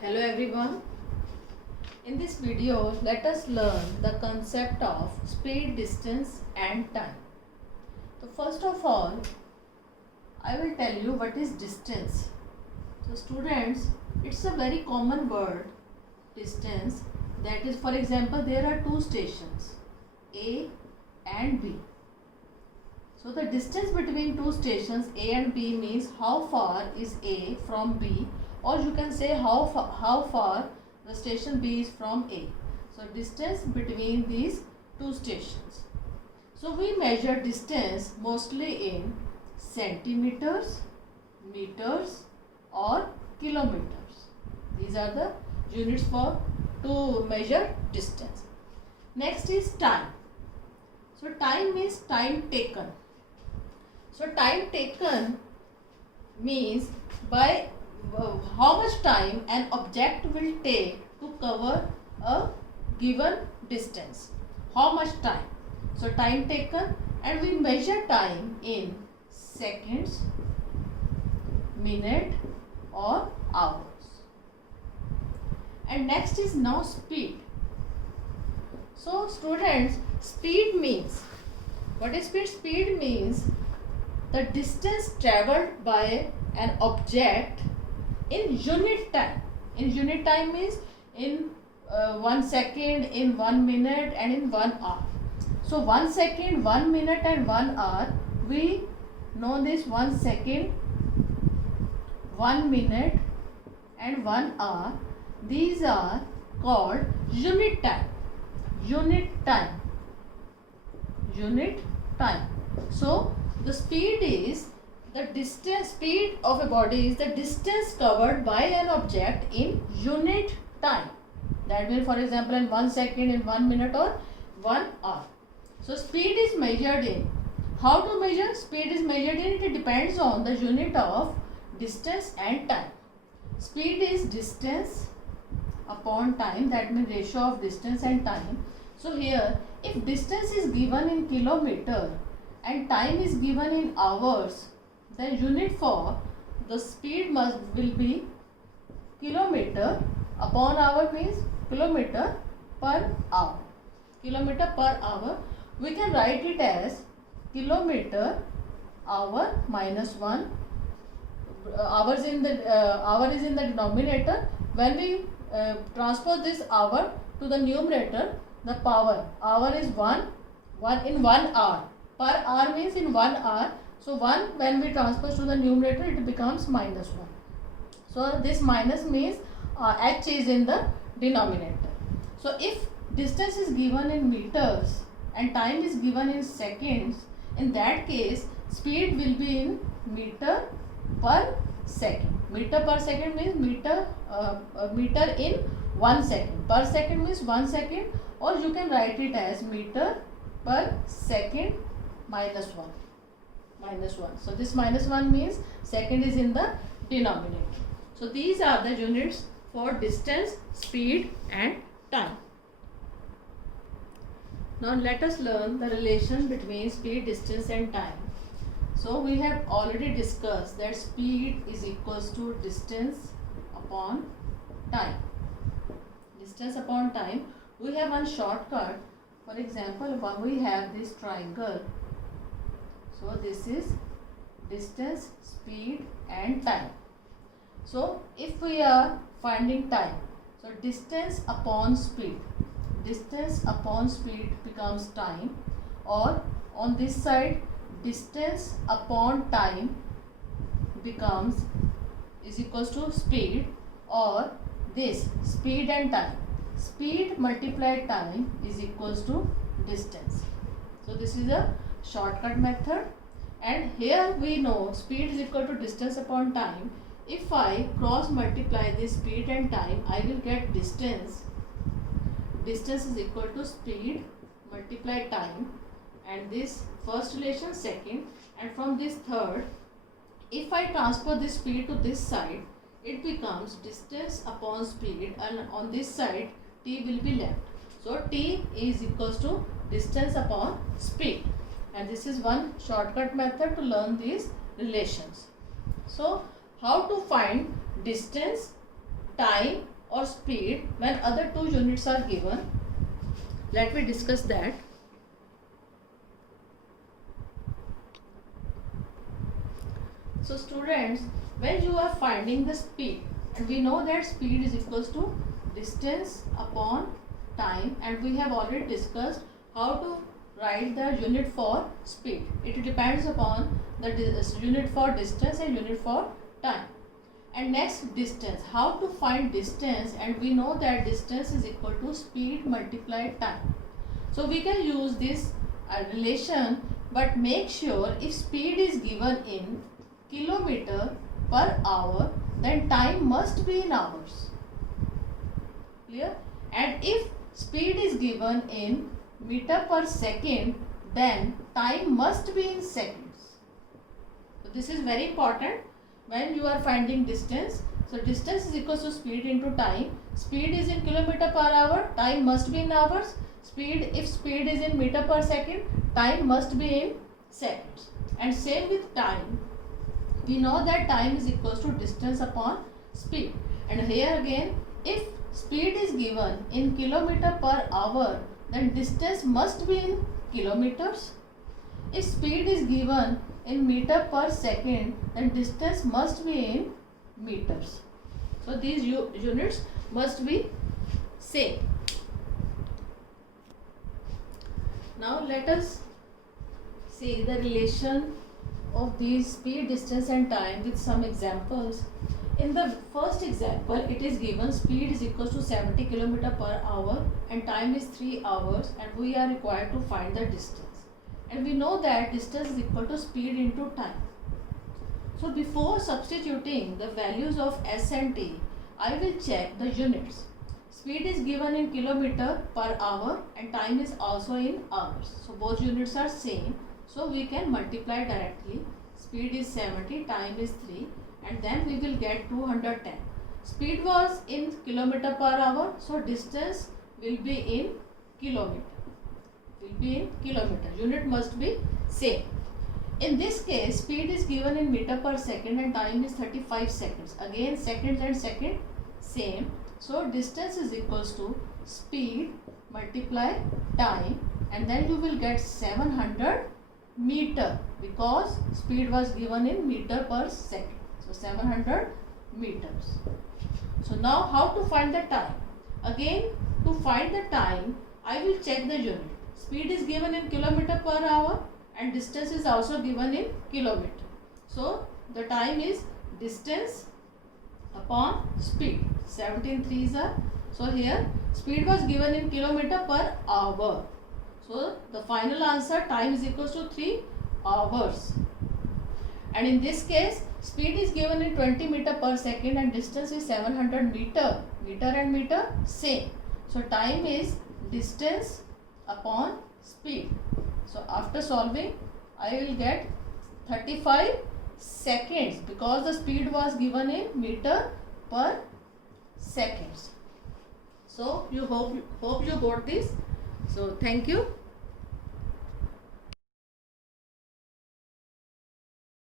Hello everyone. In this video, let us learn the concept of speed, distance and time. So first of all, I will tell you what is distance. So students, it's a very common word, distance. That is, for example, there are two stations, A and B. So the distance between two stations A and B means how far is A from B, or you can say how far the station B is from A. So distance between these two stations. So we measure distance mostly in centimeters, meters or kilometers. These are the units for to measure distance. Next is time. So time means time taken. So time taken means by how much time an object will take to cover a given distance. How much time? So time taken, and we measure time in seconds, minute or hours. And next is now speed. So students, speed means, what is speed? Speed means the distance travelled by an object in unit time. In unit time means in 1 second, in 1 minute and in 1 hour. So 1 second, 1 minute and 1 hour, we know this 1 second, 1 minute and 1 hour. These are called unit time. Unit time. Unit time. So the speed is the distance, speed of a body is the distance covered by an object in unit time. That means, for example, in 1 second, in 1 minute or 1 hour. So speed is measured in, how to measure? Speed is measured in, it depends on the unit of distance and time. Speed is distance upon time, that means ratio of distance and time. So here, if distance is given in kilometer and time is given in hours, then unit for the speed will be kilometer upon hour, means kilometer per hour. Kilometer per hour, we can write it as kilometer hour minus 1. Hour is in the denominator. When we transpose this hour to the numerator, the power hour is 1 in 1 hour. Per hour means in 1 hour. So 1, when we transpose to the numerator, it becomes minus 1. So this minus means h is in the denominator. So if distance is given in meters and time is given in seconds, in that case speed will be in meter per second. Meter per second means meter in 1 second. Per second means 1 second, or you can write it as meter per second minus 1. Minus 1. So this minus 1 means second is in the denominator. So these are the units for distance, speed and time. Now let us learn the relation between speed, distance and time. So we have already discussed that speed is equals to distance upon time. Distance upon time. We have one shortcut. For example, when we have this triangle, so this is distance, speed and time. So if we are finding time, so distance upon speed becomes time, or on this side distance upon time is equals to speed, or this speed and time. Speed multiplied time is equals to distance. So this is a shortcut method, and here we know speed is equal to distance upon time. If I cross multiply this speed and time, I will get distance. Distance is equal to speed multiplied time, and this first relation second, and from this third, if I transfer this speed to this side, it becomes distance upon speed, and on this side t will be left. So t is equals to distance upon speed, and this is one shortcut method to learn these relations. So how to find distance time or speed when other two units are given. Let me discuss that. So students, when you are finding the speed, and we know that speed is equals to distance upon time, and we have already discussed how to write the unit for speed. It depends upon the unit for distance and unit for time. And next, distance. How to find distance? And we know that distance is equal to speed multiplied time. So we can use this relation, but make sure if speed is given in kilometer per hour, then time must be in hours. Clear? And if speed is given in meter per second, then time must be in seconds. So this is very important when you are finding distance. So distance is equal to speed into time. Speed is in kilometer per hour, time must be in hours. If speed is in meter per second, time must be in seconds. And same with time. We know that time is equal to distance upon speed. And here again, if speed is given in kilometer per hour, then distance must be in kilometers. If speed is given in meter per second, then distance must be in meters. So these units must be same. Now let us see the relation of these speed, distance and time with some examples. In the first example, it is given speed is equal to 70 km per hour and time is 3 hours, and we are required to find the distance. And we know that distance is equal to speed into time. So before substituting the values of s and t, I will check the units. Speed is given in kilometer per hour and time is also in hours. So both units are same. So we can multiply directly. Speed is 70, time is 3, and then we will get 210. Speed was in kilometer per hour, so distance will be in kilometer. Unit must be same. In this case, speed is given in meter per second and time is 35 seconds. Again, seconds and second same. So distance is equals to speed multiply time, and then you will get 700 meter, because speed was given in meter per second. So 700 meters. So now how to find the time? Again, to find the time, I will check the unit. Speed is given in kilometer per hour and distance is also given in kilometer. So the time is distance upon speed. 17 threes are. So here speed was given in kilometer per hour. So the final answer, time is equal to 3 hours. And in this case, speed is given in 20 meter per second and distance is 700 meter. Meter and meter same. So time is distance upon speed. So after solving, I will get 35 seconds, because the speed was given in meter per seconds. So you hope you got this. So thank you.